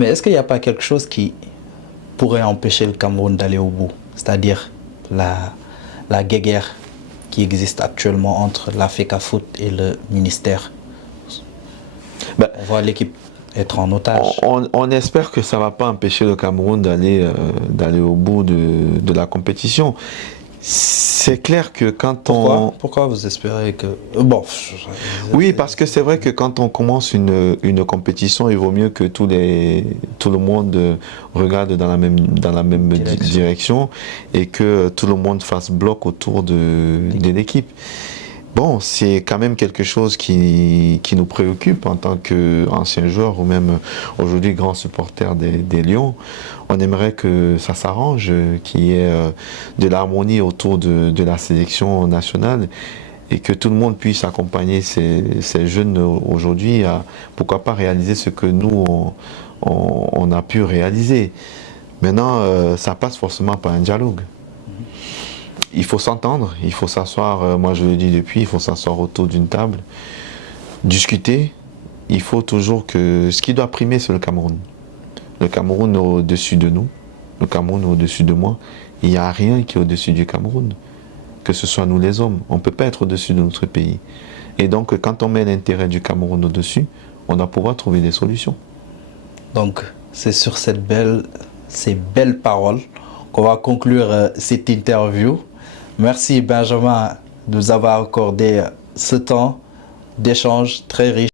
Mais est-ce qu'il n'y a pas quelque chose qui pourrait empêcher le Cameroun d'aller au bout? C'est-à-dire la guéguerre qui existe actuellement entre la FECAFOOT et le ministère. Ben, on voit l'équipe être en otage. On espère que ça ne va pas empêcher le Cameroun d'aller au bout de la compétition. C'est clair que quand Pourquoi vous espérez que... Bon... Oui, parce que c'est vrai que quand on commence une compétition, il vaut mieux que tout le monde regarde dans la même direction et que tout le monde fasse bloc autour de l'équipe. Bon, c'est quand même quelque chose qui nous préoccupe en tant qu'ancien joueur ou même aujourd'hui grand supporter des Lions. On aimerait que ça s'arrange, qu'il y ait de l'harmonie autour de la sélection nationale et que tout le monde puisse accompagner ces jeunes aujourd'hui à, pourquoi pas, réaliser ce que nous, on a pu réaliser. Maintenant, ça passe forcément par un dialogue. Il faut s'entendre, il faut s'asseoir, moi je le dis depuis, il faut s'asseoir autour d'une table, discuter. Il faut toujours que... Ce qui doit primer, c'est le Cameroun. Le Cameroun est au-dessus de nous, le Cameroun est au-dessus de moi. Il n'y a rien qui est au-dessus du Cameroun, que ce soit nous les hommes. On ne peut pas être au-dessus de notre pays. Et donc, quand on met l'intérêt du Cameroun au-dessus, on doit pouvoir trouver des solutions. Donc, c'est sur ces belles paroles qu'on va conclure cette interview. Merci Benjamin de nous avoir accordé ce temps d'échange très riche.